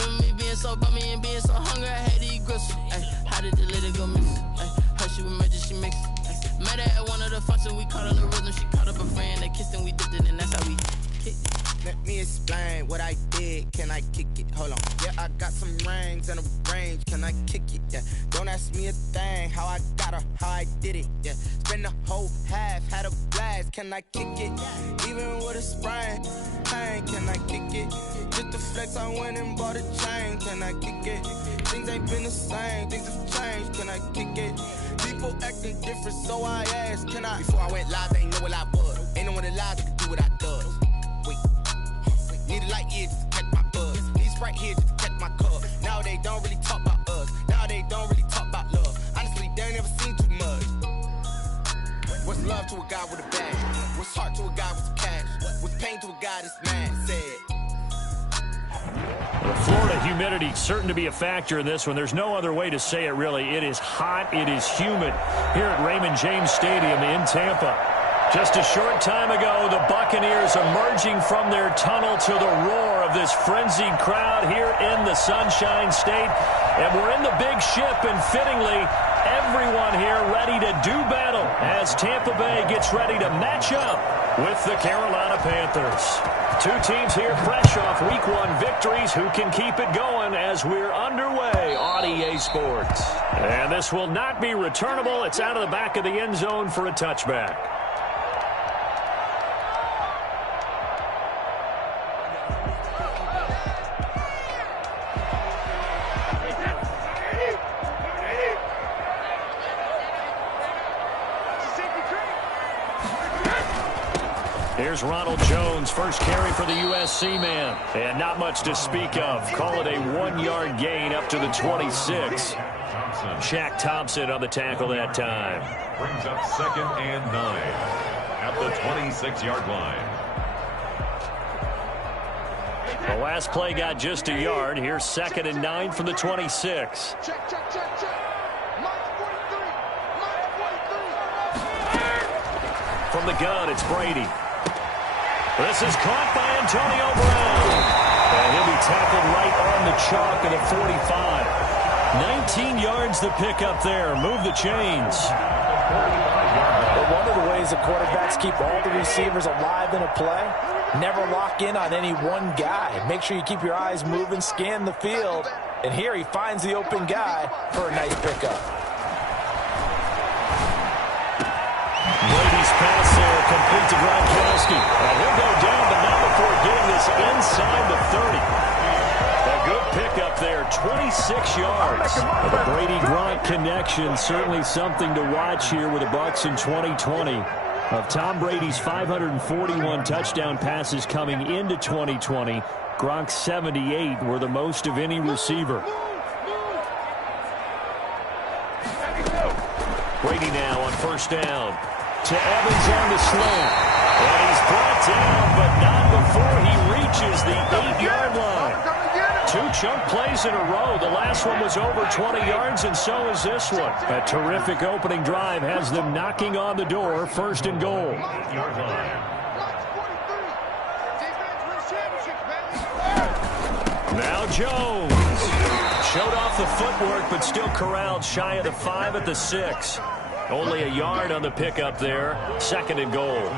Remember me being so bummy and being so hungry, I had to eat gristle. Ay, how did the lady go missing? Her she was magic, she mixed. Met her at one of the functions, we caught her the rhythm. She caught up a friend, they kissed and we dipped it, and that's how we kicked it. Let me explain what I did. Can I kick it? Hold on. Yeah, I got some rings and a range. Can I kick it? Yeah. Don't ask me a thing. How I got her, how I did it. Yeah. Spend the whole half, had a blast. Can I kick it? Even with a sprain, pain. Can I kick it? Just the flex, I went and bought a chain. Can I kick it? Things ain't been the same. Things have changed. Can I kick it? People acting different, so I asked. Can I? Before I went live, they ain't know what I was. Ain't no one alive that could do what I does. Wait. Need a light year just to catch my buzz. Need Sprite here just to catch my cup. Now they don't really talk about us. Now they don't really talk about love. Honestly, they ain't never seen too much. What's love to a guy with a bag? What's heart to a guy with some cash? What's pain to a guy that's mad? Said. The Florida humidity certain to be a factor in this one. There's no other way to say it, really. It is hot. It is humid here at Raymond James Stadium in Tampa. Just a short time ago, the Buccaneers emerging from their tunnel to the roar of this frenzied crowd here in the Sunshine State. And we're in the big ship, and fittingly, everyone here ready to do battle as Tampa Bay gets ready to match up with the Carolina Panthers. Two teams here fresh off Week 1 victories. Who can keep it going as we're underway on EA Sports? And this will not be returnable. It's out of the back of the end zone for a touchback. Here's Ronald Jones, first carry for the USC man. And not much to speak of. Call it a 1-yard gain up to the 26. Shaq Thompson on the tackle that time. Brings up 2nd and 9 at the 26-yard line. The last play got just a yard. Here's 2nd and 9 from the 26. Check. Minus 43. From the gun, it's Brady. This is caught by Antonio Brown. And he'll be tackled right on the chalk of the 45. 19 yards to pick up there. Move the chains. But one of the ways that quarterbacks keep all the receivers alive in a play, never lock in on any one guy. Make sure you keep your eyes moving, scan the field. And here he finds the open guy for a nice pickup. Brady's pass there, complete to Gronkowski. He'll go down, but not before getting this inside the 30. A good pickup there, 26 yards. The Brady-Gronk connection, certainly something to watch here with the Bucs in 2020. Of Tom Brady's 541 touchdown passes coming into 2020, Gronk's 78 were the most of any receiver. Brady now on first down. To Evans on the slant. And he's brought down, but not before he reaches the 8-yard line. 2 chunk plays in a row. The last one was over 20 yards, and so is this one. A terrific opening drive has them knocking on the door, 1st and goal. Now Jones. Showed off the footwork, but still corralled shy of the 5 at the 6. Only a yard on the pickup there. 2nd and goal.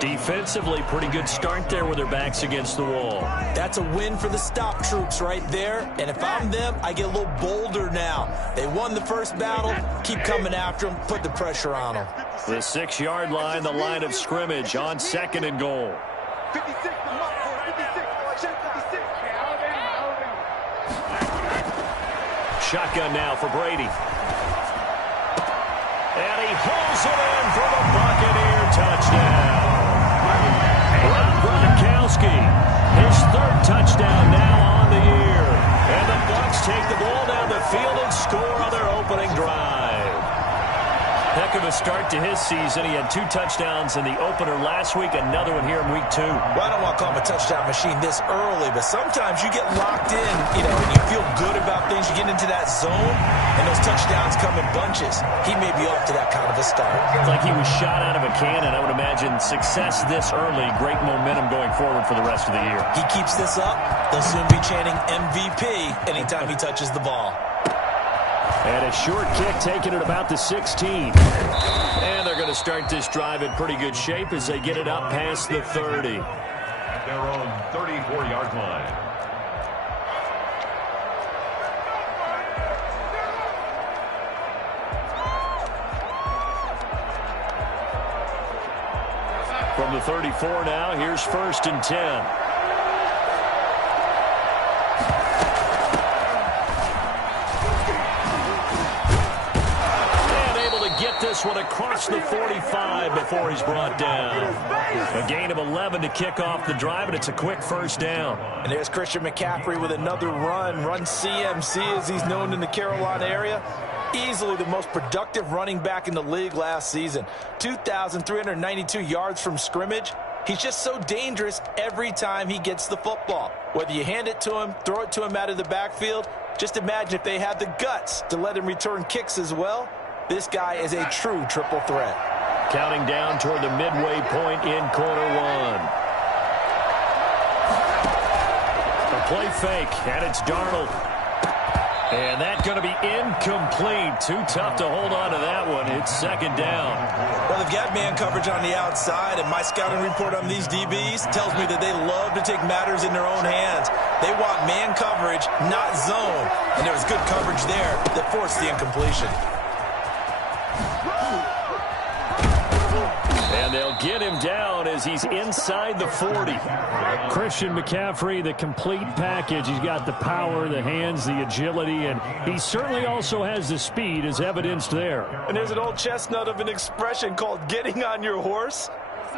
Defensively, pretty good start there with their backs against the wall. That's a win for the stop troops right there. And if I'm them, I get a little bolder now. They won the first battle. Keep coming after them. Put the pressure on them. The 6-yard line, the line of scrimmage on 2nd and goal. 56. Shotgun now for Brady. And he hauls it in for the Buccaneer touchdown. Rob Gronkowski, his 3rd touchdown now on the year. And the Bucs take the ball down the field and score on their opening drive. Heck of a start to his season. He had 2 touchdowns in the opener last week, another one here in week 2. Well, I don't want to call him a touchdown machine this early, but sometimes you get locked in, and you feel good about things. You get into that zone, and those touchdowns come in bunches. He may be off to that kind of a start. It's like he was shot out of a cannon. I would imagine success this early, great momentum going forward for the rest of the year. He keeps this up, they'll soon be chanting MVP anytime he touches the ball. And a short kick taken at about the 16. And they're going to start this drive in pretty good shape as they get it up past the 30. At their own 34-yard line. From the 34 now, here's 1st and 10. This one across the 45 before he's brought down. A gain of 11 to kick off the drive, and it's a quick 1st down. And there's Christian McCaffrey with another run CMC as he's known in the Carolina area. Easily the most productive running back in the league last season. 2,392 yards from scrimmage. He's just so dangerous every time he gets the football. Whether you hand it to him, throw it to him out of the backfield, just imagine if they had the guts to let him return kicks as well. This guy is a true triple threat. Counting down toward the midway point in quarter 1. A play fake, and it's Darnold. And that's going to be incomplete. Too tough to hold on to that one. It's 2nd down. Well, they've got man coverage on the outside, and my scouting report on these DBs tells me that they love to take matters in their own hands. They want man coverage, not zone. And there was good coverage there that forced the incompletion. And they'll get him down as he's inside the 40. Christian McCaffrey, the complete package. He's got the power, the hands, the agility, and he certainly also has the speed as evidenced there. And there's an old chestnut of an expression called getting on your horse.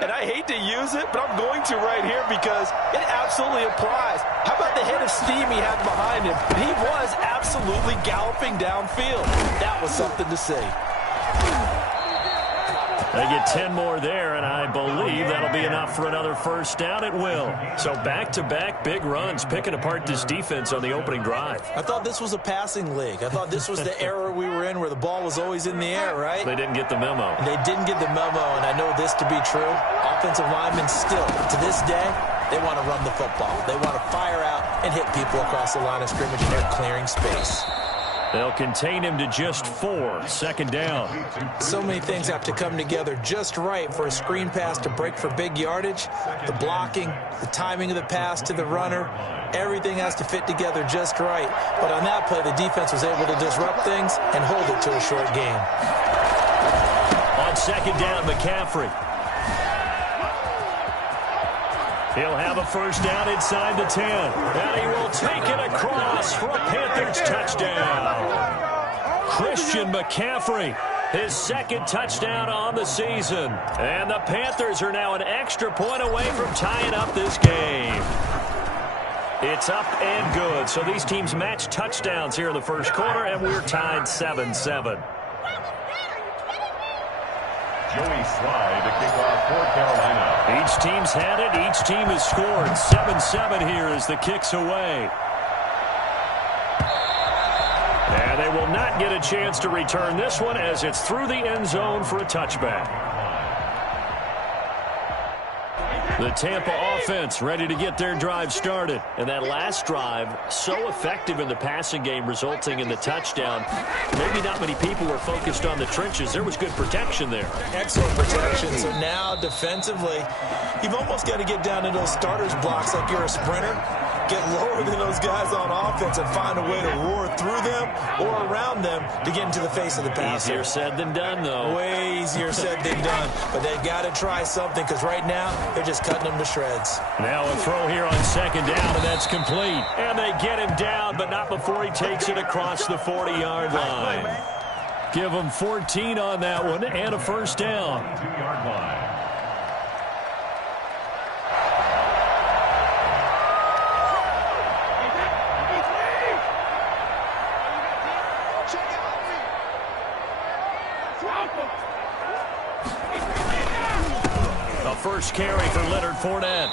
And I hate to use it, but I'm going to right here because it absolutely applies. How about the head of steam he had behind him? He was absolutely galloping downfield. That was something to see. They get 10 more there, and I believe that'll be enough for another 1st down. It will. So back-to-back big runs, picking apart this defense on the opening drive. I thought this was a passing league. I thought this was the era we were in where the ball was always in the air, right? They didn't get the memo. They didn't get the memo, and I know this to be true. Offensive linemen still, to this day, they want to run the football. They want to fire out and hit people across the line of scrimmage, and they're clearing space. They'll contain him to just 4. 2nd down. So many things have to come together just right for a screen pass to break for big yardage. The blocking, the timing of the pass to the runner, everything has to fit together just right. But on that play, the defense was able to disrupt things and hold it to a short game. On 2nd down, McCaffrey. He'll have a 1st down inside the 10. And he will take it across for a Panthers touchdown. Christian McCaffrey, his 2nd touchdown on the season. And the Panthers are now an extra point away from tying up this game. It's up and good. So these teams match touchdowns here in the 1st quarter, and we're tied 7-7. Joey Slye to kick off for Carolina. Each team's had it. Each team has scored. 7-7 here as the kick's away. And they will not get a chance to return this one as it's through the end zone for a touchback. The Tampa offense ready to get their drive started. And that last drive, so effective in the passing game, resulting in the touchdown. Maybe not many people were focused on the trenches. There was good protection there. Excellent protection. So now, defensively, you've almost got to get down to those starters blocks like you're a sprinter. Get lower than those guys on offense and find a way to roar through them or around them to get into the face of the passer. Easier said than done, though. Way easier said than done. But they've got to try something because right now they're just cutting them to shreds. Now a throw here on 2nd down, and that's complete. And they get him down, but not before he takes it across the 40-yard line. Give him 14 on that one and a 1st down. 2-yard line. Check out me. first carry for Leonard Fournette.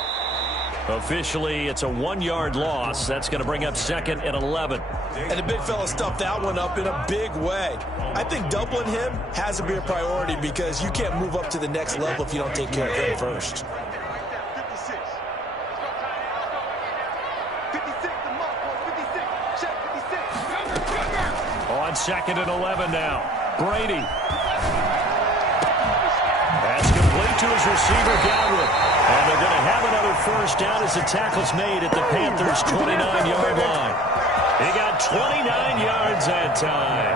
Officially, it's a 1-yard loss. That's going to bring up 2nd and 11. And the big fella stuffed that one up in a big way. I think doubling him has to be a priority because you can't move up to the next level if you don't take care of him first. 56. 56, the mark, 56. Check 56. On 2nd and 11 now. Brady. That's complete to his receiver, Godwin. And they're going to have another first down as the tackle's made at the Panthers' 29-yard line. He got 29 yards that time.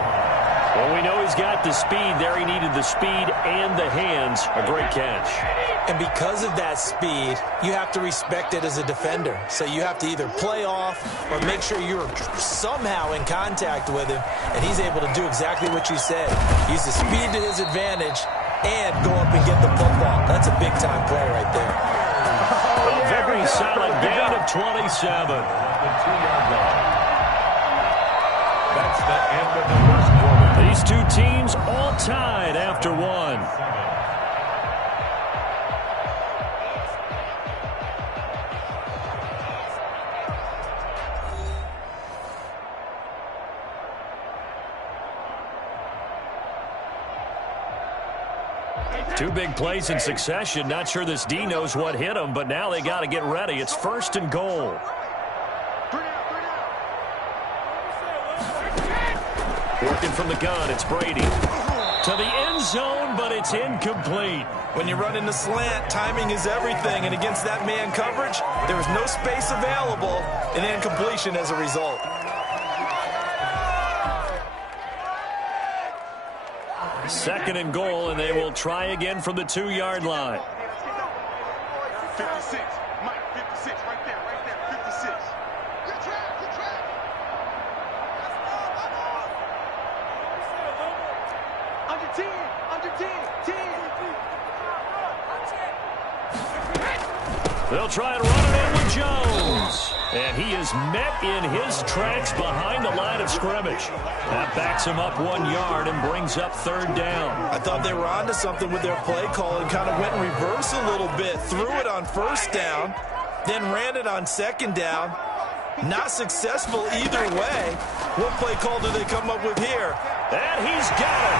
Well, we know he's got the speed there. He needed the speed and the hands. A great catch. And because of that speed, you have to respect it as a defender. So you have to either play off or make sure you're somehow in contact with him. And he's able to do exactly what you said. Use the speed to his advantage and go up and get the football. That's a big-time play right there. A very solid gain of 27. The 2-yard line. That's the end of the first quarter. These two teams all tied after one. Two big plays in succession. Not sure this D knows what hit him, but now they got to get ready. It's 1st and goal. Working from the gun, it's Brady. To the end zone, but it's incomplete. When you run in the slant, timing is everything. And against that man coverage, there was no space available, and incompletion as a result. Second and goal, and they will try again from the 2-yard line. 56. Mike, 56. Right there, 56. Good track, good track. Under 10, under 10, 10. They'll try and run it in with Jones. And he is met in his tracks behind the line of scrimmage. That backs him up 1 yard and brings up 3rd down. I thought they were onto something with their play call and kind of went in reverse a little bit. Threw it on 1st down, then ran it on 2nd down. Not successful either way. What play call do they come up with here? And he's got it.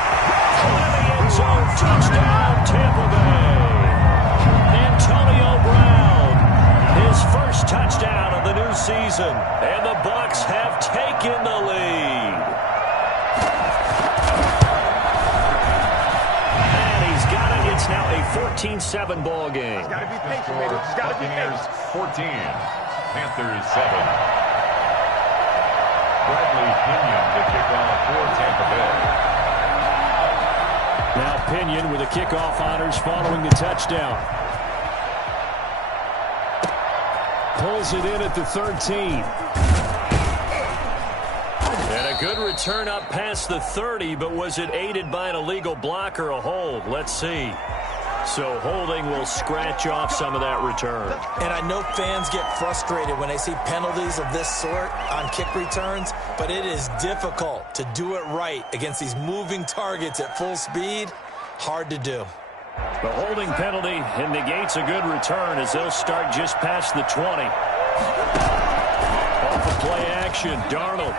Out of the end zone. Touchdown, Tampa Bay. Antonio Brown, his first touchdown of the new season. And the Bucs have taken the lead. And he's got it. It's now a 14-7 ball game. Got to be patient, baby. Just got to be patient. 14, Panthers 7. Bradley Pinion to kick off for Tampa Bay. Now Pinion with the kickoff honors following the touchdown. Pulls it in at the 13. And a good return up past the 30, but was it aided by an illegal block or a hold? Let's see. So holding will scratch off some of that return. And I know fans get frustrated when they see penalties of this sort on kick returns, but it is difficult to do it right against these moving targets at full speed. Hard to do. The holding penalty negates a good return as they'll start just past the 20. Off of play action, Darnold.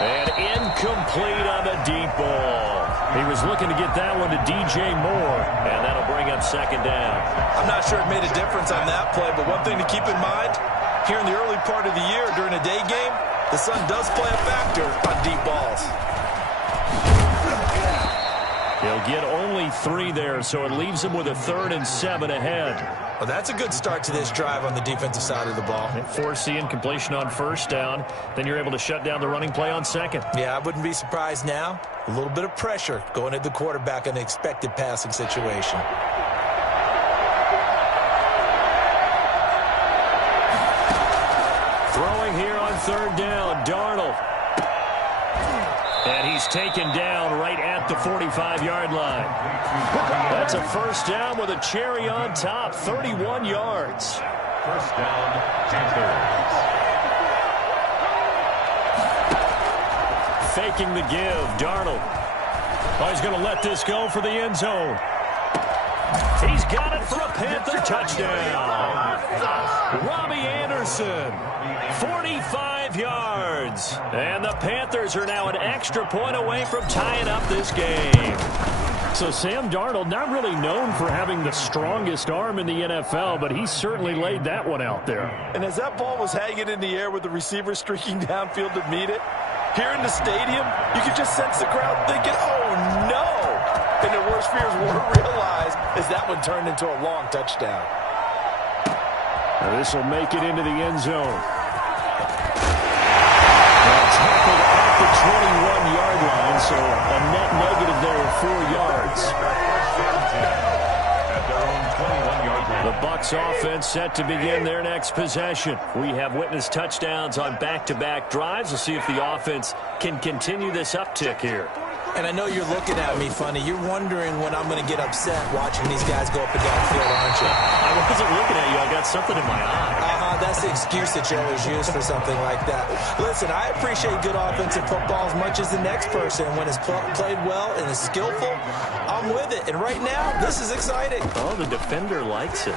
And incomplete on the deep ball. He was looking to get that one to DJ Moore, and that'll bring up 2nd down. I'm not sure it made a difference on that play, but one thing to keep in mind, here in the early part of the year during a day game, the sun does play a factor on deep balls. He'll get only 3 there, so it leaves him with a 3rd and 7 ahead. Well, that's a good start to this drive on the defensive side of the ball. Force the incompletion on 1st down. Then you're able to shut down the running play on 2nd. Yeah, I wouldn't be surprised now. A little bit of pressure going at the quarterback in an expected passing situation. Throwing here on 3rd down, Darnold. And he's taken down right at the 45-yard line. That's a 1st down with a cherry on top, 31 yards. 1st down, Panthers. Faking the give, Darnold. Oh, he's going to let this go for the end zone. He's got it for a Panther touchdown. Robbie Anderson, 45 yards. And the Panthers are now an extra point away from tying up this game. So Sam Darnold, not really known for having the strongest arm in the NFL, but he certainly laid that one out there. And as that ball was hanging in the air with the receiver streaking downfield to meet it, here in the stadium, you could just sense the crowd thinking, oh, no. And their worst fears were realized as that one turned into a long touchdown. Now this will make it into the end zone. Tackled at the 21-yard line, so a net negative there of 4 yards. At their own 21-yard line. The Bucs offense set to begin their next possession. We have witnessed touchdowns on back-to-back drives. We'll see if the offense can continue this uptick here. And I know you're looking at me funny. You're wondering when I'm going to get upset watching these guys go up and down the field, aren't you? I wasn't looking at you. I got something in my eye. That's the excuse that you always use for something like that. Listen, I appreciate good offensive football as much as the next person. When it's played well and is skillful, I'm with it. And right now, this is exciting. Oh, the defender likes it.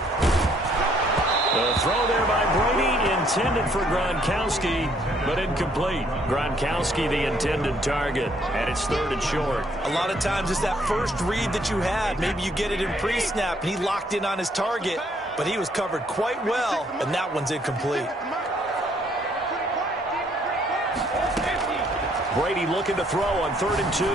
The throw there by Brady, intended for Gronkowski, but incomplete. Gronkowski, the intended target, and it's 3rd and short. A lot of times it's that first read that you had. Maybe you get it in pre-snap, and he locked in on his target, but he was covered quite well, and that one's incomplete. Brady looking to throw on 3rd and 2.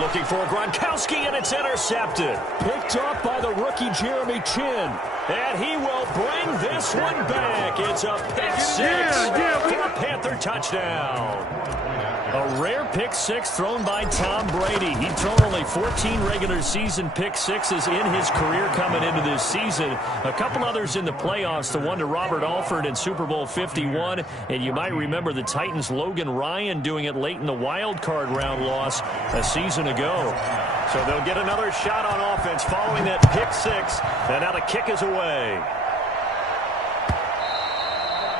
Looking for Gronkowski, and it's intercepted. Picked up by the rookie Jeremy Chinn. And he will bring this one back. It's a pick six for a Panther touchdown. A rare pick six thrown by Tom Brady. He'd thrown only 14 regular season pick sixes in his career coming into this season. A couple others in the playoffs, the one to Robert Alford in Super Bowl 51. And you might remember the Titans' Logan Ryan doing it late in the wild card round loss a season ago. So they'll get another shot on offense following that pick six. And now the kick is away.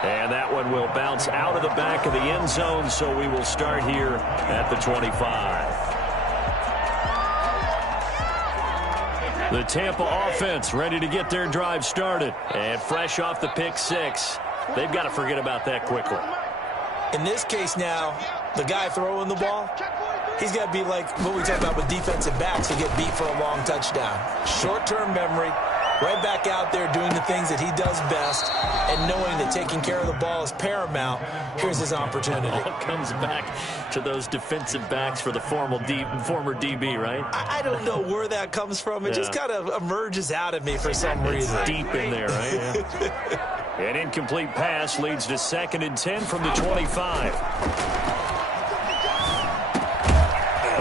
And that one will bounce out of the back of the end zone, so we will start here at the 25. The Tampa offense ready to get their drive started. And fresh off the pick six, they've got to forget about that quickly. In this case now, the guy throwing the ball, he's got to be like what we talk about with defensive backs who get beat for a long touchdown. Short-term memory, right back out there doing the things that he does best, and knowing that taking care of the ball is paramount. Here's his opportunity. It all comes back to those defensive backs for the former DB, right? I don't know where that comes from. It just kind of emerges out of me for some reason. It's deep in there, right? Yeah. An incomplete pass leads to 2nd and 10 from the 25.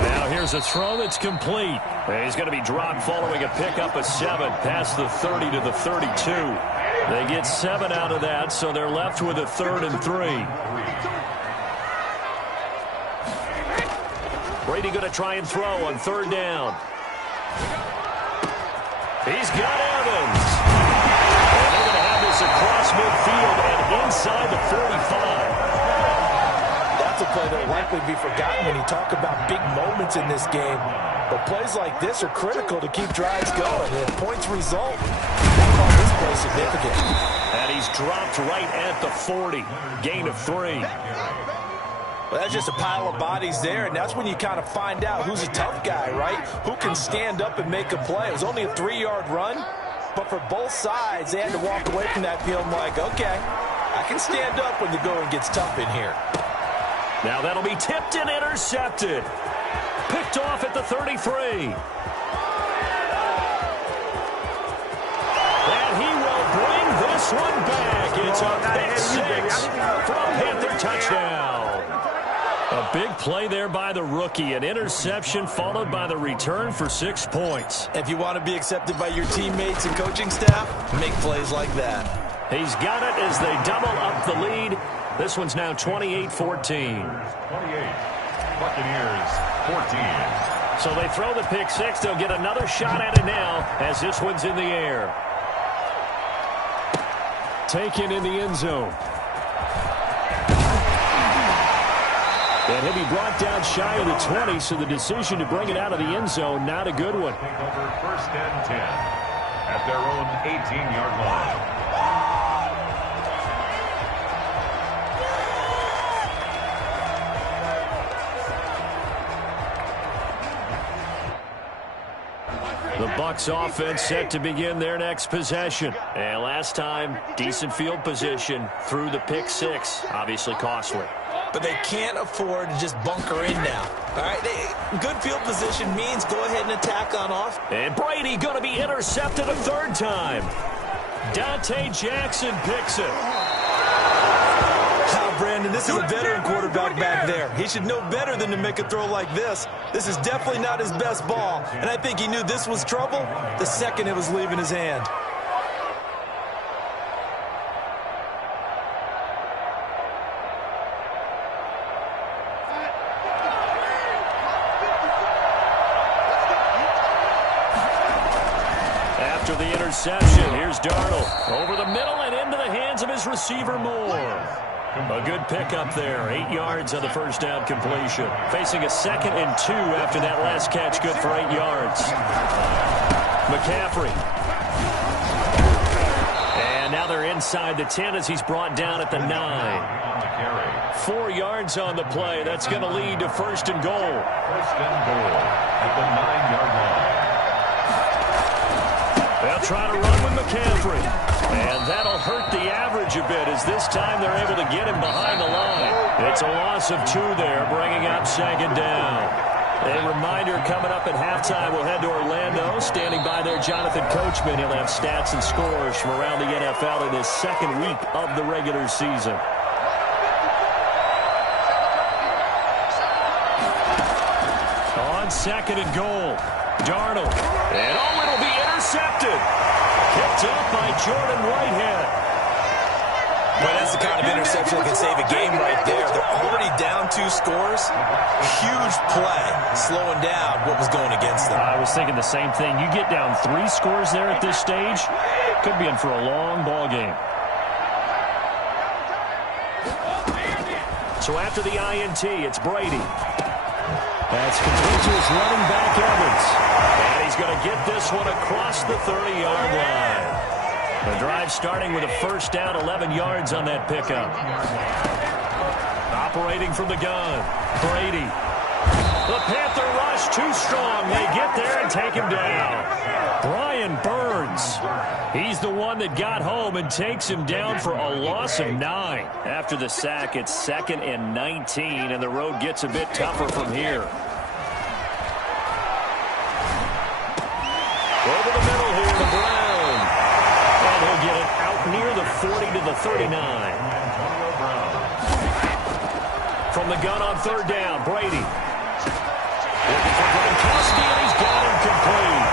Now here's a throw that's complete. He's going to be dropped following a pickup of 7 past the 30 to the 32. They get 7 out of that, so they're left with a 3rd and 3. Brady going to try and throw on 3rd down. He's got Evans. And they're going to have this across midfield and inside the 45. That's a play that will likely be forgotten when you talk about big moments in this game. But plays like this are critical to keep drives going. And if points result, we'll call this play significant. And he's dropped right at the 40. Gain of 3. Well, that's just a pile of bodies there, and that's when you kind of find out who's a tough guy, right? Who can stand up and make a play. It was only a 3-yard run, but for both sides, they had to walk away from that feeling like, okay, I can stand up when the going gets tough in here. Now that'll be tipped and intercepted. Picked off at the 33. And he will bring this one back. It's a pick six for a Panther touchdown. A big play there by the rookie. An interception followed by the return for 6 points. If you want to be accepted by your teammates and coaching staff, make plays like that. He's got it as they double up the lead. This one's now 28-14. 28. Buccaneers, 14. So they throw the pick six. They'll get another shot at it now as this one's in the air. Taken in the end zone. And he'll be brought down shy of the 20, so the decision to bring it out of the end zone, not a good one. Take over 1st and 10 at their own 18-yard line. The Bucs offense set to begin their next possession. And last time, decent field position through the pick six. Obviously costly. But they can't afford to just bunker in now. All right, good field position means go ahead and attack on off. And Brady going to be intercepted a third time. Dante Jackson picks it. Brandon, this is a veteran quarterback back there. He should know better than to make a throw like this. This is definitely not his best ball, and I think he knew this was trouble the second it was leaving his hand. After the interception, here's Darnold. Over the middle and into the hands of his receiver, Moore. A good pickup there. 8 yards on the first down completion. Facing a 2nd and 2 after that last catch. Good for 8 yards. McCaffrey. And now they're inside the 10 as he's brought down at the 9. 4 yards on the play. That's going to lead to 1st and goal. 1st and goal at the 9-yard line. They'll try to run with McCaffrey. And that'll hurt the average a bit as this time they're able to get him behind the line. It's a loss of 2 there, bringing up 2nd down. A reminder coming up at halftime, we'll head to Orlando. Standing by there, Jonathan Coachman. He'll have stats and scores from around the NFL in his 2nd week of the regular season. On 2nd and goal, Darnold. And it'll be intercepted. Picked up by Jordan Whitehead. Well, that's the kind of interception that can save a game right there. They're already down 2 scores. Huge play, slowing down what was going against them. I was thinking the same thing. You get down 3 scores there at this stage, could be in for a long ball game. So after the INT, it's Brady. That's complete to his running back, Evans. And he's going to get this one across the 30-yard line. The drive starting with a 1st down, 11 yards on that pickup. Operating from the gun, Brady. The Panther rush too strong. They get there and take him down. Brian Burns. He's the one that got home and takes him down for a loss of 9. After the sack, it's 2nd and 19, and the road gets a bit tougher from here. Over the middle here to Brown. And he'll get it out near the 40 to the 39. From the gun on 3rd down, Brady. Looking for Gronkowski, and he's got him complete.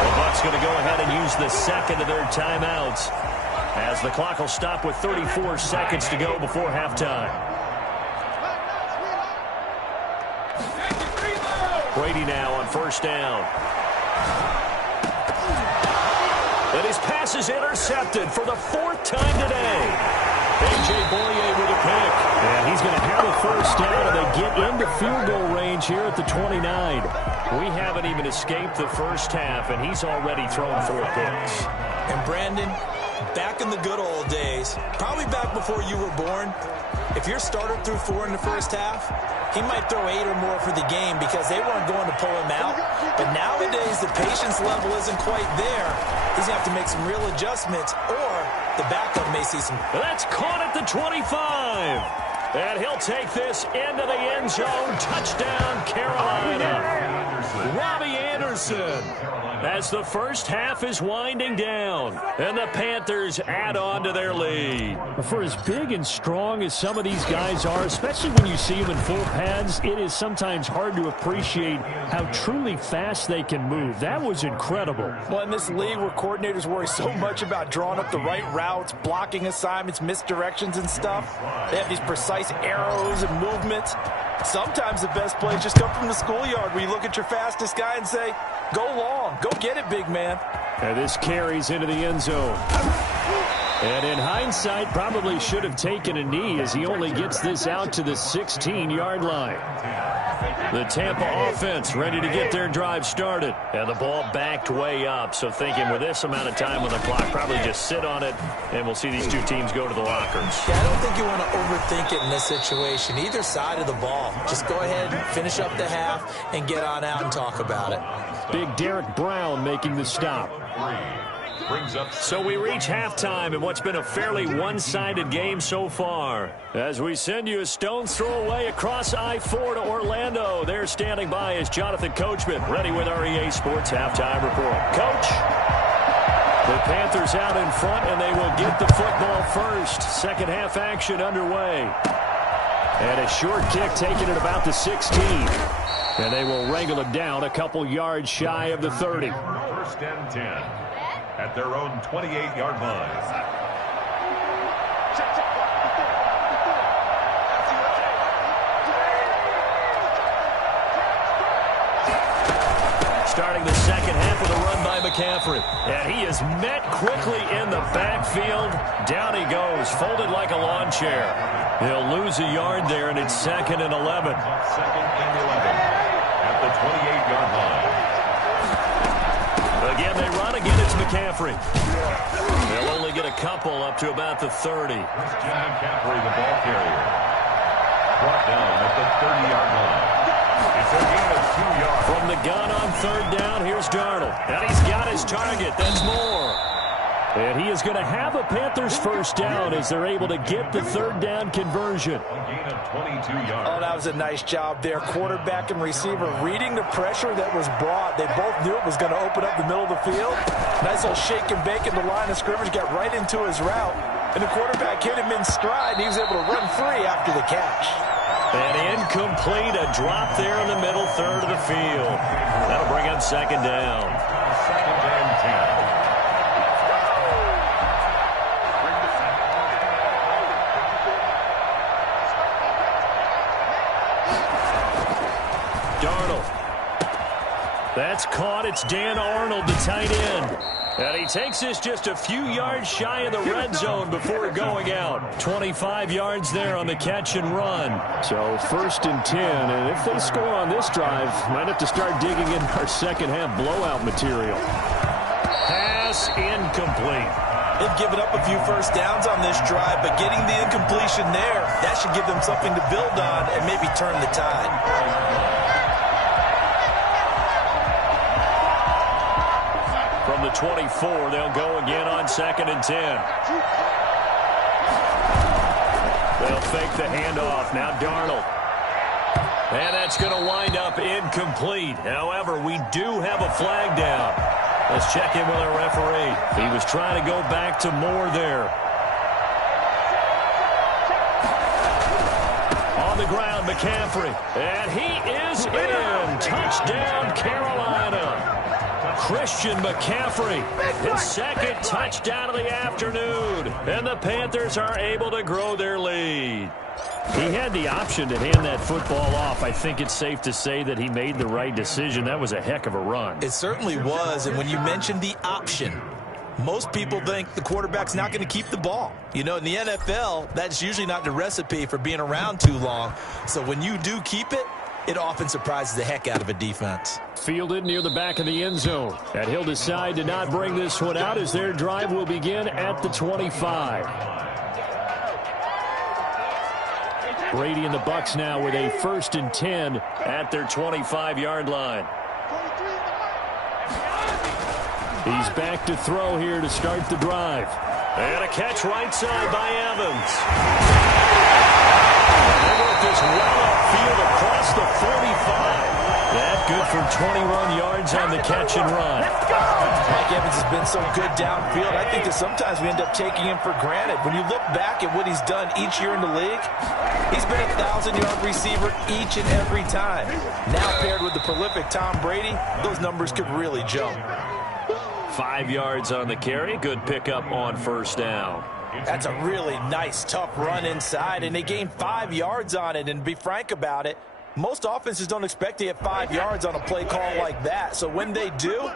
The Bucs going to go ahead and use the 2nd of their timeouts as the clock will stop with 34 seconds to go before halftime. Brady now on 1st down. And his pass is intercepted for the 4th time today. A.J. Boye with a pick. And he's going to have a 1st down, and they get into field goal range here at the 29. We haven't even escaped the first half, and he's already thrown 4 picks. And Brandon, back in the good old days, probably back before you were born, if your starter threw 4 in the first half, he might throw 8 or more for the game because they weren't going to pull him out. But nowadays, the patience level isn't quite there. He's going to have to make some real adjustments, or the backup may see some. That's caught at the 25. And he'll take this into the end zone. Touchdown, Carolina. Robbie Anderson. As the first half is winding down, and the Panthers add on to their lead. For as big and strong as some of these guys are, especially when you see them in full pads, it is sometimes hard to appreciate how truly fast they can move. That was incredible. Well, in this league where coordinators worry so much about drawing up the right routes, blocking assignments, misdirections and stuff, they have these precise arrows and movements. Sometimes the best plays just come from the schoolyard where you look at your fastest guy and say, go long, go get it, big man. And this carries into the end zone. And in hindsight, probably should have taken a knee as he only gets this out to the 16-yard line. The Tampa offense ready to get their drive started. And the ball backed way up. So thinking with this amount of time on the clock, probably just sit on it, and we'll see these two teams go to the lockers. Yeah, I don't think you want to overthink it in this situation. Either side of the ball. Just go ahead, finish up the half, and get on out and talk about it. Big Derek Brown making the stop. So we reach halftime in what's been a fairly one-sided game so far. As we send you a stone's throw away across I-4 to Orlando. There standing by is Jonathan Coachman, ready with our EA Sports Halftime Report. Coach, the Panthers out in front, and they will get the football first. Second half action underway. And a short kick taken at about the 16. And they will wrangle it down a couple yards shy of the 30. First and 10 at their own 28-yard line. Starting the second half with a run by McCaffrey. And he is met quickly in the backfield. Down he goes, folded like a lawn chair. He'll lose a yard there, and it's 2nd and 11. 2nd and 11 at the 28-yard line. Again, they run. Again, it's McCaffrey. They'll only get a couple up to about the 30. Christian McCaffrey, the ball carrier. Brought down at the 30-yard line. It's a gain of 2 yards. From the gun on third down, here's Darnold. And he's got his target. That's Moore. And he is going to have a Panthers first down as they're able to get the third down conversion. A gain of 22 yards. Oh, that was a nice job there. Quarterback and receiver reading the pressure that was brought. They both knew it was going to open up the middle of the field. Nice little shake and bake in the line of scrimmage, got right into his route. And the quarterback hit him in stride, and he was able to run free after the catch. And incomplete, a drop there in the middle third of the field. That'll bring up second down. 2nd and 10. Darnold. That's caught. It's Dan Arnold, the tight end. And he takes this just a few yards shy of the red zone before going out. 25 yards there on the catch and run. So 1st and 10. And if they score on this drive, might have to start digging in our second half blowout material. Pass incomplete. They've given up a few first downs on this drive, but getting the incompletion there, that should give them something to build on and maybe turn the tide. From the 24, they'll go again on 2nd and 10. They'll fake the handoff. Now Darnold. And that's going to wind up incomplete. However, we do have a flag down. Let's check in with our referee. He was trying to go back to Moore there. On the ground, McCaffrey. And he is in. Touchdown, Carolina. Christian McCaffrey, his second touchdown of the afternoon. And the Panthers are able to grow their lead. He had the option to hand that football off. I think it's safe to say that he made the right decision. That was a heck of a run. It certainly was. And when you mentioned the option, most people think the quarterback's not going to keep the ball. You know, in the NFL, that's usually not the recipe for being around too long. So when you do keep it, it often surprises the heck out of a defense. Fielded near the back of the end zone. And he'll decide to not bring this one out as their drive will begin at the 25. Brady and the Bucs now with a 1st and 10 at their 25-yard line. He's back to throw here to start the drive. And a catch right side by Evans. They work this well upfield across the 45. That good for 21 yards on the catch and run. Mike Evans has been so good downfield. I think that sometimes we end up taking him for granted. When you look back at what he's done each year in the league, he's been a 1,000-yard receiver each and every time. Now paired with the prolific Tom Brady, those numbers could really jump. 5 yards on the carry. Good pickup on first down. That's a really nice, tough run inside, and they gained 5 yards on it. And to be frank about it, most offenses don't expect to get 5 yards on a play call like that. So when they do,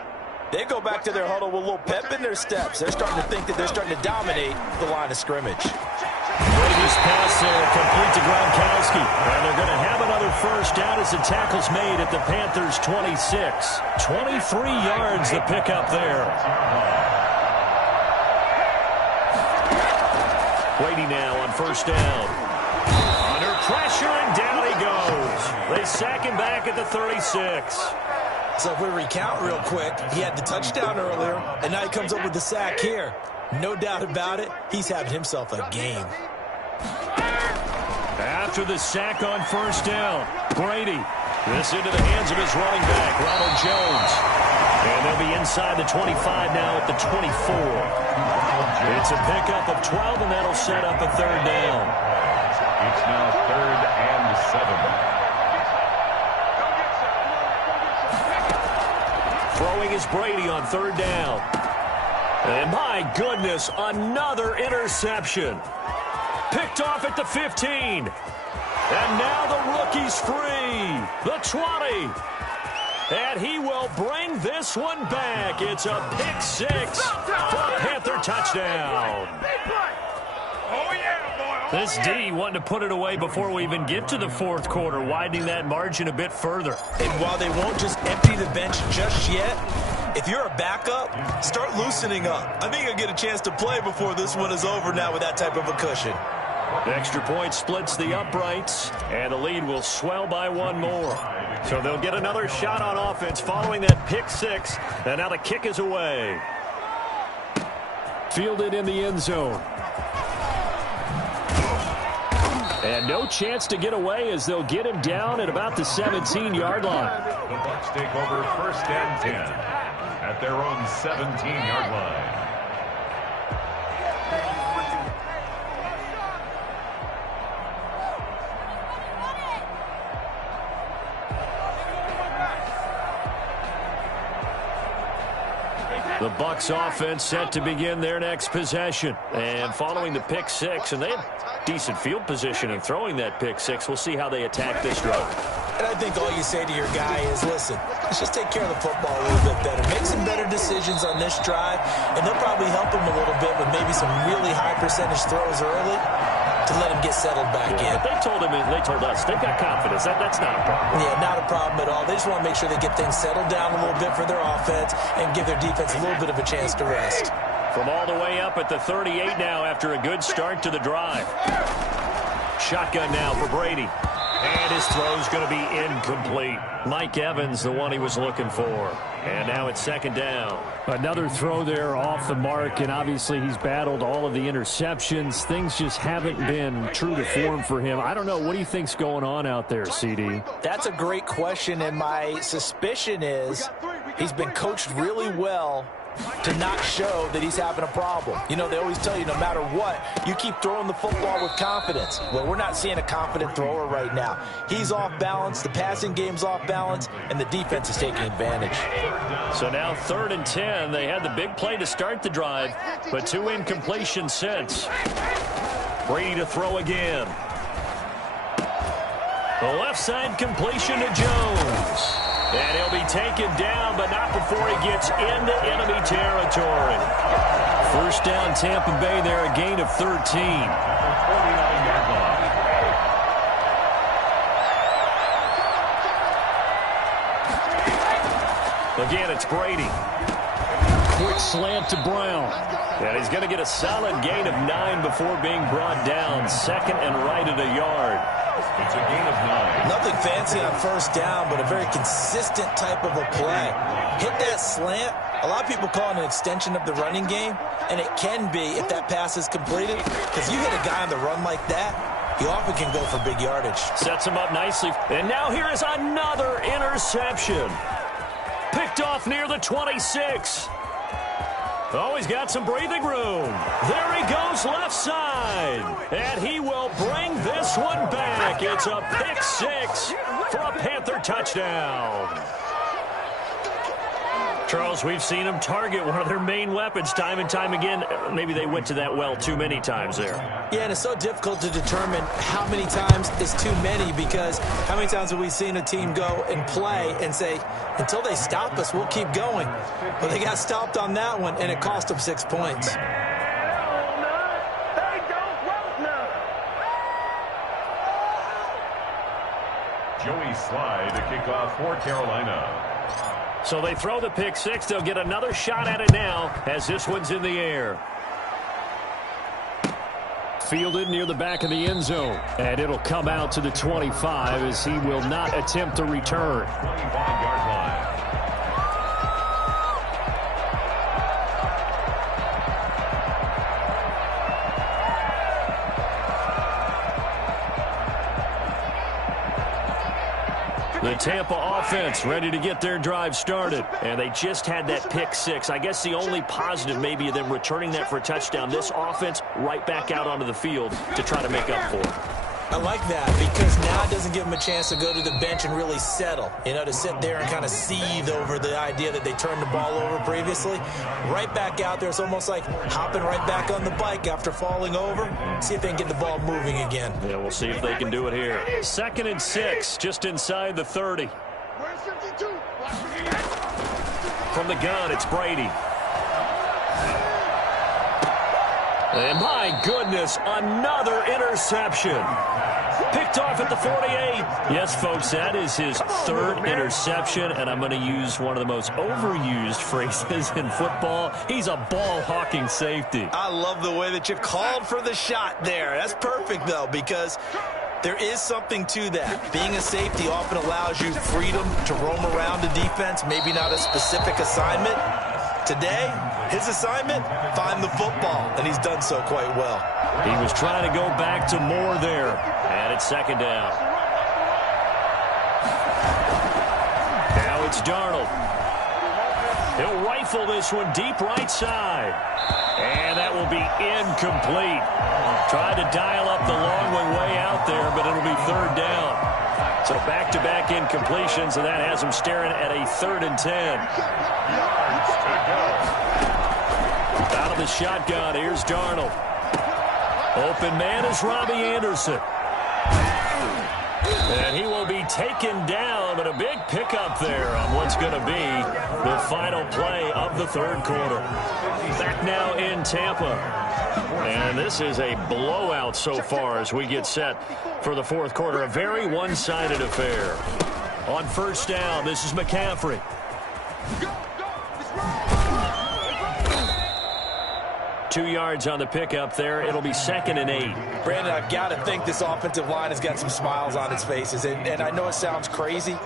They go back to their huddle with a little pep in their steps. They're starting to think that they're starting to dominate the line of scrimmage. Brady's pass there, complete to Gronkowski. And they're going to have another first down as the tackle's made at the Panthers' 26. 23 yards the pickup there. Brady now on first down. Under pressure, and down he goes. They sack him back at the 36. So if we recount real quick, he had the touchdown earlier, and now he comes up with the sack here. No doubt about it, he's having himself a game. After the sack on first down, Brady. This into the hands of his running back, Ronald Jones. And they'll be inside the 25 now at the 24. It's a pickup of 12, and that'll set up a third down. It's now 3rd and 7. Throwing is Brady on third down. And my goodness, another interception. Picked off at the 15. And now the rookie's free. The 20. And he will bring this one back. It's a pick six for a Panther touchdown. This D wanting to put it away before we even get to the fourth quarter, widening that margin a bit further. And while they won't just empty the bench just yet, if you're a backup, start loosening up. I think you'll get a chance to play before this one is over now with that type of a cushion. The extra point splits the uprights, and the lead will swell by one more. So they'll get another shot on offense following that pick six, and now the kick is away. Fielded in the end zone. And no chance to get away as they'll get him down at about the 17-yard line. The Bucs take over 1st and 10 at their own 17-yard line. The Bucs offense set to begin their next possession. And following the pick six, and they have decent field position in throwing that pick six. We'll see how they attack this drive. And I think all you say to your guy is, listen, let's just take care of the football a little bit better. Make some better decisions on this drive, and they'll probably help him a little bit with maybe some really high percentage throws early to let him get settled back in. But they told us they've got confidence. That's not a problem. Yeah, not a problem at all. They just want to make sure they get things settled down a little bit for their offense and give their defense a little bit of a chance to rest. From all the way up at the 38 now after a good start to the drive. Shotgun now for Brady. And his throw's going to be incomplete. Mike Evans, the one he was looking for. And now it's second down. Another throw there off the mark, and obviously he's battled all of the interceptions. Things just haven't been true to form for him. I don't know. What do you think's going on out there, CD? That's a great question, and my suspicion is he's been coached really well to not show that he's having a problem. You know, they always tell you no matter what, you keep throwing the football with confidence. Well, we're not seeing a confident thrower right now. He's off balance, the passing game's off balance, and the defense is taking advantage. So now 3rd and 10. They had the big play to start the drive, but 2 incompletions since. Brady to throw again. The left side completion to Jones. And he'll be taken down, but not before he gets into enemy territory. First down, Tampa Bay there, a gain of 13. 49-yard line. Again, it's Brady. Quick slant to Brown. And he's going to get a solid gain of 9 before being brought down. Second and right at a yard. It's a gain of 9. Nothing fancy on first down, but a very consistent type of a play. Hit that slant. A lot of people call it an extension of the running game, and it can be if that pass is completed. Because you hit a guy on the run like that, he often can go for big yardage. Sets him up nicely. And now here is another interception. Picked off near the 26. Oh, he's got some breathing room. There he goes left side. And he will bring this one back. It's a pick six for a Panther touchdown. Charles, we've seen them target one of their main weapons time and time again. Maybe they went to that well too many times there. Yeah, and it's so difficult to determine how many times is too many, because how many times have we seen a team go and play and say, until they stop us, we'll keep going. But they got stopped on that one, and it cost them 6 points. Joey Slye to kick off for Carolina. So they throw the pick six. They'll get another shot at it now as this one's in the air. Fielded near the back of the end zone. And it'll come out to the 25 as he will not attempt to return. 25-yard line. The Tampa offense ready to get their drive started. And they just had that pick six. I guess the only positive maybe of them returning that for a touchdown. This offense right back out onto the field to try to make up for it. I like that, because now it doesn't give them a chance to go to the bench and really settle, to sit there and kind of seethe over the idea that they turned the ball over previously. Right back out there, it's almost like hopping right back on the bike after falling over. See if they can get the ball moving again. Yeah, we'll see if they can do it here. 2nd and 6, just inside the 30. From the gun, it's Brady. And my goodness, another interception. Picked off at the 48. Yes, folks, that is his 3rd interception, and I'm going to use one of the most overused phrases in football. He's a ball-hawking safety. I love the way that you called for the shot there. That's perfect, though, because there is something to that. Being a safety often allows you freedom to roam around the defense, maybe not a specific assignment. Today, his assignment, find the football, and he's done so quite well. He was trying to go back to more there, and it's 2nd down. Now it's Darnold. He'll rifle this one deep right side, and that will be incomplete. Tried to dial up the long way out there, but it'll be 3rd down. So back-to-back incompletions, and that has him staring at a 3rd and 10. Out of the shotgun, here's Darnold. Open man is Robbie Anderson. And he will be taken down, but a big pickup there on what's going to be the final play of the 3rd quarter. Back now in Tampa. And this is a blowout so far as we get set for the 4th quarter. A very one-sided affair. On 1st down, this is McCaffrey. 2 yards on the pickup there. It'll be 2nd and 8. Brandon, I've got to think this offensive line has got some smiles on its faces. And I know it sounds crazy,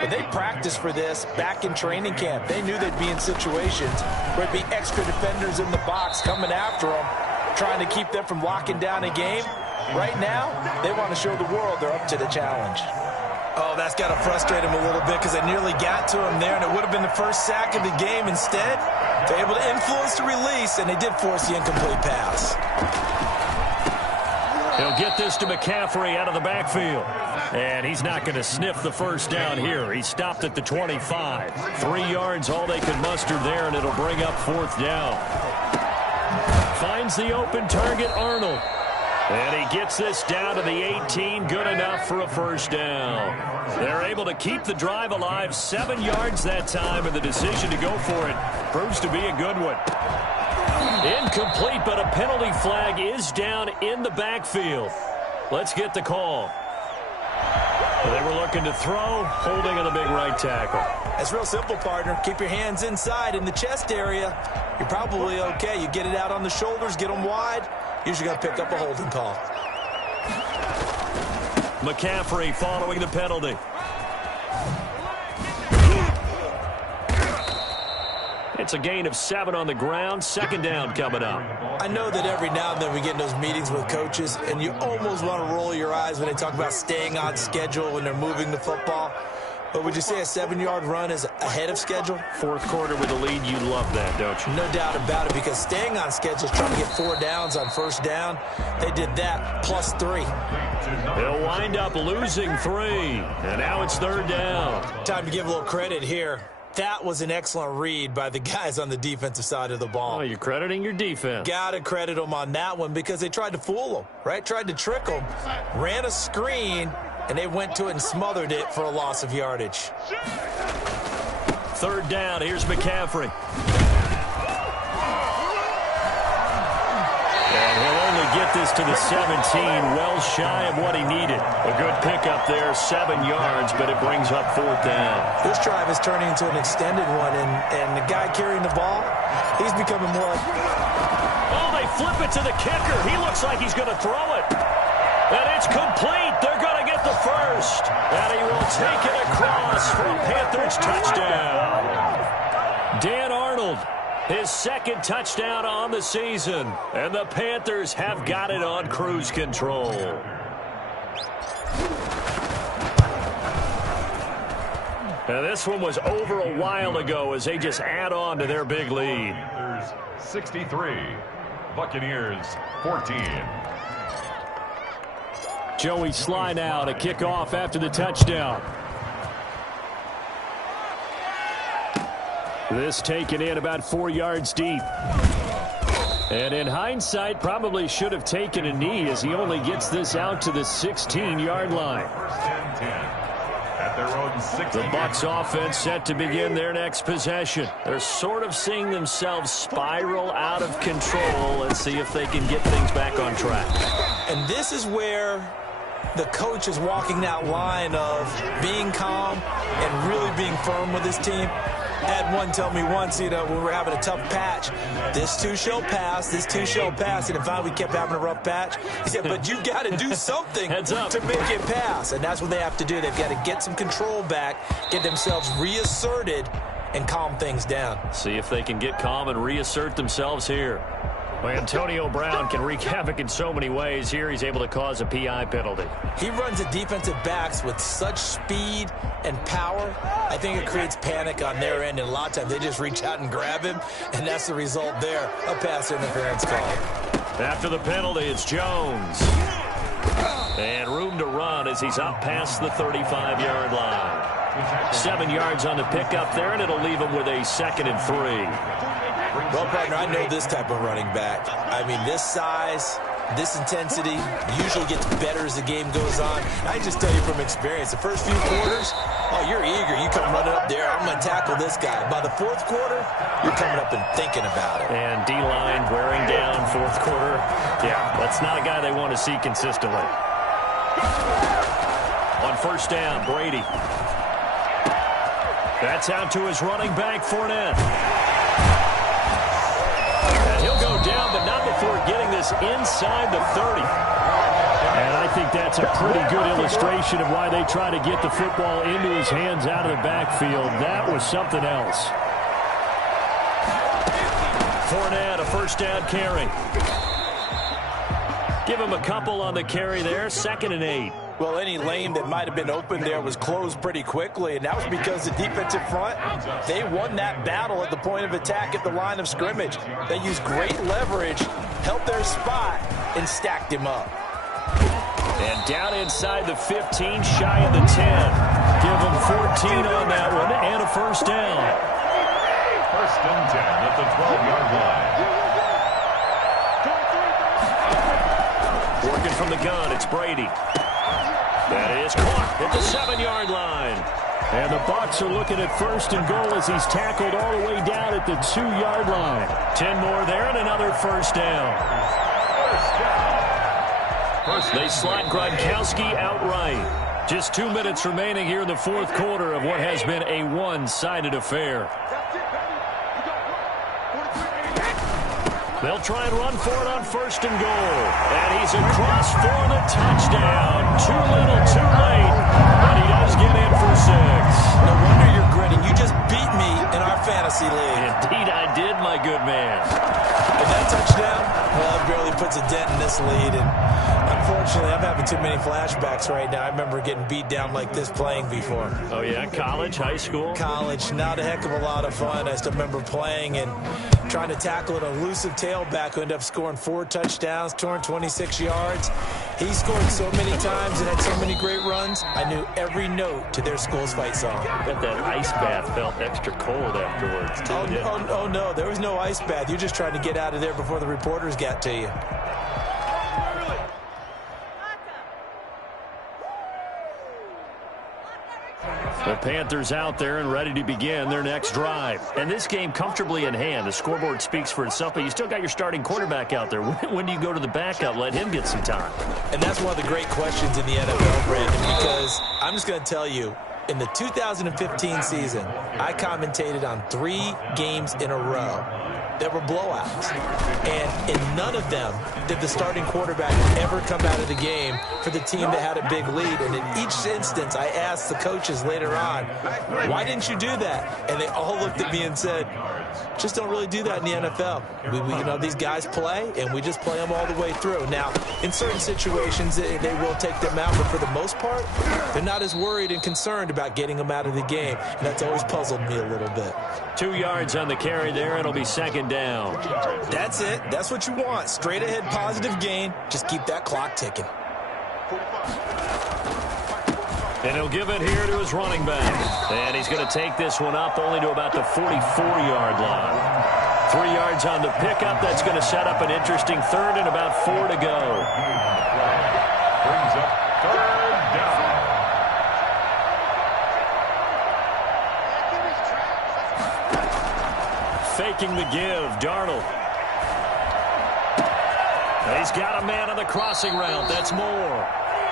but they practiced for this back in training camp. They knew they'd be in situations where it'd be extra defenders in the box coming after them, trying to keep them from locking down a game. Right now, they want to show the world they're up to the challenge. Oh, that's got to frustrate him a little bit, because they nearly got to him there, and it would have been the first sack of the game. Instead, they're able to influence the release, and they did force the incomplete pass. He'll get this to McCaffrey out of the backfield. And he's not going to sniff the 1st down here. He stopped at the 25. 3 yards, all they could muster there, and it'll bring up 4th down. Finds the open target, Arnold. And he gets this down to the 18, good enough for a 1st down. They're able to keep the drive alive, 7 yards that time, and the decision to go for it proves to be a good one. Incomplete, but a penalty flag is down in the backfield. Let's get the call. They were looking to throw, holding on the big right tackle. It's real simple, partner. Keep your hands inside in the chest area. You're probably okay. You get it out on the shoulders, get them wide. Usually got to pick up a holding call. McCaffrey following the penalty. It's a gain of 7 on the ground. 2nd down coming up. I know that every now and then we get in those meetings with coaches, and you almost want to roll your eyes when they talk about staying on schedule when they're moving the football. But would you say a 7-yard run is ahead of schedule? 4th quarter with a lead, you love that, don't you? No doubt about it, because staying on schedule is trying to get 4 downs on 1st down. They did that, plus 3. They'll wind up losing 3, and now it's 3rd down. Time to give a little credit here. That was an excellent read by the guys on the defensive side of the ball. Oh, you're crediting your defense. Got to credit them on that one because they tried to fool them, right? Tried to trick them, ran a screen, and they went to it and smothered it for a loss of yardage. Third down, here's McCaffrey. And he'll only get this to the 17, well shy of what he needed. A good pickup there, 7 yards, but it brings up fourth down. This drive is turning into an extended one, and the guy carrying the ball, he's becoming more like... Oh, they flip it to the kicker. He looks like he's going to throw it. And it's complete. They're going to get the first. And he will take it across for a Panthers touchdown. Dan Arnold, his second touchdown on the season. And the Panthers have got it on cruise control. Now this one was over a while ago as they just add on to their big lead. Panthers 63, Buccaneers 14. Joey Sly now to kick off after the touchdown. This taken in about 4 yards deep. And in hindsight, probably should have taken a knee as he only gets this out to the 16-yard line. First and 10 at their own 16. The Bucs offense set to begin their next possession. They're sort of seeing themselves spiral out of control. Let's see if they can get things back on track. And this is where the coach is walking that line of being calm and really being firm with his team. Had one tell me once, when we're having a tough patch, this too shall pass, this too shall pass. And if we kept having a rough patch, he said, but you got to do something to make it pass. And that's what they have to do. They've got to get some control back, get themselves reasserted, and calm things down. See if they can get calm and reassert themselves here. Well, Antonio Brown can wreak havoc in so many ways. Here he's able to cause a PI penalty. He runs the defensive backs with such speed and power. I think it creates panic on their end, and a lot of times they just reach out and grab him, and that's the result there, a pass interference call. After the penalty, it's Jones. And room to run as he's up past the 35-yard line. 7 yards on the pickup there, and it'll leave him with a 2nd and 3. Well, partner, I know this type of running back. I mean, this size, this intensity usually gets better as the game goes on. I just tell you from experience, the first few quarters, oh, you're eager. You come running up there, I'm going to tackle this guy. By the fourth quarter, you're coming up and thinking about it. And D-line wearing down fourth quarter. Yeah, that's not a guy they want to see consistently. On first down, Brady. That's out to his running back, Fournette. And he'll go down, but not before getting this inside the 30. And I think that's a pretty good illustration of why they try to get the football into his hands out of the backfield. That was something else. Fournette, a first down carry. Give him a couple on the carry there, 2nd and 8. Well, any lane that might have been open there was closed pretty quickly, and that was because the defensive front, they won that battle at the point of attack at the line of scrimmage. They used great leverage, held their spot, and stacked him up. And down inside the 15, shy of the 10. Give him 14 on that one, and a first down. First and 10 at the 12-yard line. Working from the gun, it's Brady. That is caught at the 7-yard line. And the Bucs are looking at first and goal as he's tackled all the way down at the 2-yard line. 10 more there and another first down. They slot Gronkowski outright. Just 2 minutes remaining here in the fourth quarter of what has been a one-sided affair. They'll try and run for it on first and goal. And he's across for the touchdown. Too little, too late. But he does get in for 6. No wonder you're grinning. You just beat me in our fantasy league. Indeed I did, my good man. And that touchdown, well, it barely puts a dent in this lead. And unfortunately, I'm having too many flashbacks right now. I remember getting beat down like this playing before. Oh, yeah? College, high school? College. Not a heck of a lot of fun. I still remember playing and trying to tackle an elusive tailback who ended up scoring 4 touchdowns, 226 yards. He scored so many times and had so many great runs, I knew every note to their School's Fight song. Bet that ice bath felt extra cold afterwards, too. Oh, no, there was no ice bath. You're just trying to get out of there before the reporters got to you. The Panthers out there and ready to begin their next drive. And this game comfortably in hand. The scoreboard speaks for itself, but you still got your starting quarterback out there. When do you go to the backup, let him get some time? And that's one of the great questions in the NFL, Brandon, because I'm just going to tell you, in the 2015 season, I commentated on 3 games in a row that were blowouts. And in none of them did the starting quarterback ever come out of the game for the team that had a big lead. And in each instance, I asked the coaches later on, why didn't you do that? And they all looked at me and said, just don't really do that in the NFL. You know, these guys play, and we just play them all the way through. Now, in certain situations, they will take them out, but for the most part, they're not as worried and concerned about getting them out of the game. And that's always puzzled me a little bit. 2 yards on the carry there. It'll be second down. That's it. That's what you want. Straight ahead, positive gain. Just keep that clock ticking. And he'll give it here to his running back. And he's going to take this one up only to about the 44-yard line. 3 yards on the pickup. That's going to set up an interesting third and about 4 to go. Brings up third down. Faking the give, Darnold. He's got a man on the crossing route. That's Moore.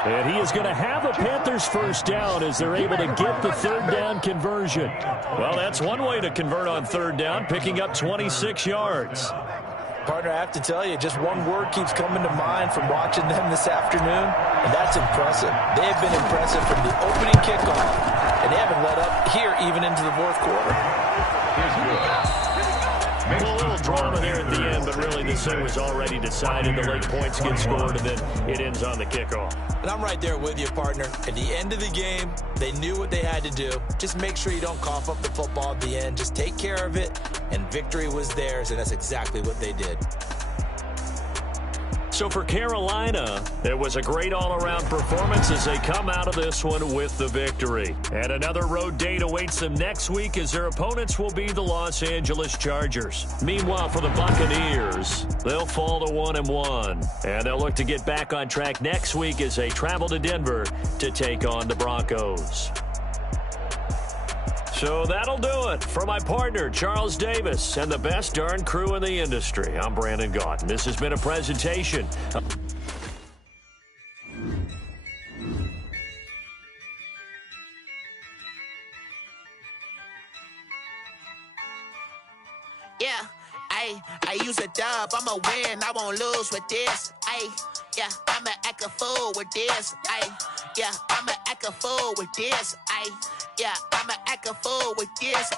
And he is going to have a Panthers first down as they're able to get the third down conversion. Well, that's one way to convert on third down, picking up 26 yards. Partner, I have to tell you, just one word keeps coming to mind from watching them this afternoon, and that's impressive. They have been impressive from the opening kickoff, and they haven't let up here even into the fourth quarter. Here's good. A little drama there at the end, but really this thing was already decided. The late points get scored, and then it ends on the kickoff. And I'm right there with you, partner. At the end of the game, they knew what they had to do. Just make sure you don't cough up the football at the end. Just take care of it, and victory was theirs, and that's exactly what they did. So for Carolina, it was a great all-around performance as they come out of this one with the victory. And another road date awaits them next week as their opponents will be the Los Angeles Chargers. Meanwhile, for the Buccaneers, they'll fall to 1-1. And they'll look to get back on track next week as they travel to Denver to take on the Broncos. So that'll do it for my partner, Charles Davis, and the best darn crew in the industry. I'm Brandon Gaudin. This has been a presentation. Yeah, I use a dub, I'ma win, I won't lose with this. Yeah, I'ma act a fool with this. Yeah, I'ma act a fool with this. Yeah, I'ma act a fool with this.